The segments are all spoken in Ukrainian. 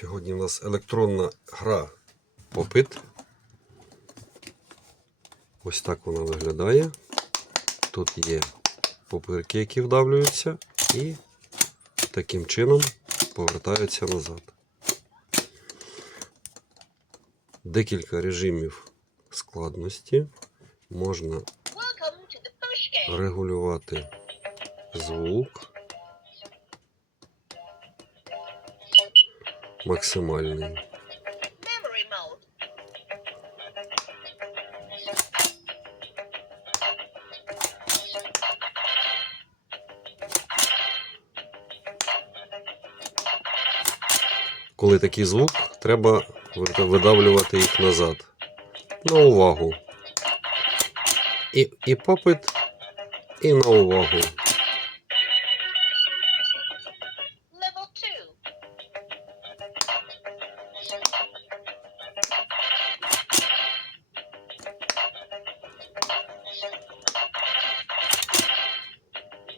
Сьогодні у нас електронна гра попит. Ось так вона виглядає. Тут є пупирки, які вдавлюються, і таким чином повертаються назад. Декілька режимів складності. Можна регулювати звук максимальний. Коли такий звук, треба видавлювати їх назад. На увагу. І, і попит, і на увагу.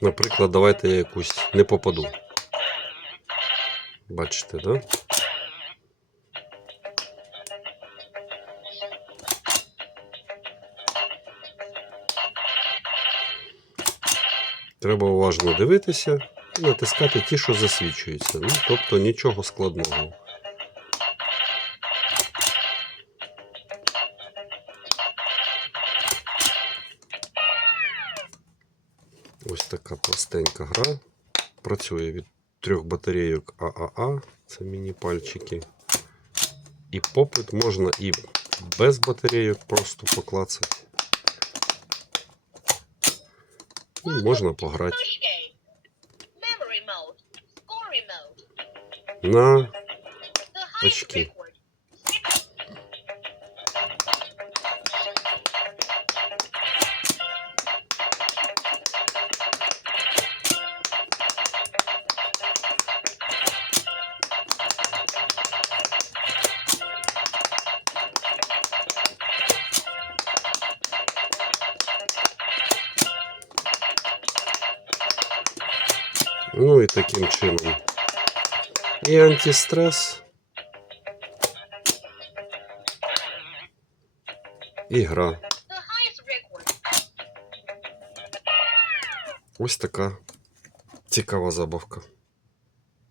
Наприклад, давайте я якусь не попаду. Бачите, да? Треба уважно дивитися і натискати ті, що засвічуються. Ну, тобто нічого складного. Ось така простенька гра. Працює від трьох батарейок ААА, це міні-пальчики. І попит можна і без батарейок просто поклацати. І можна пограти. На Очки. Ну і таким чином. І антистрес. І гра. Ось така цікава забавка.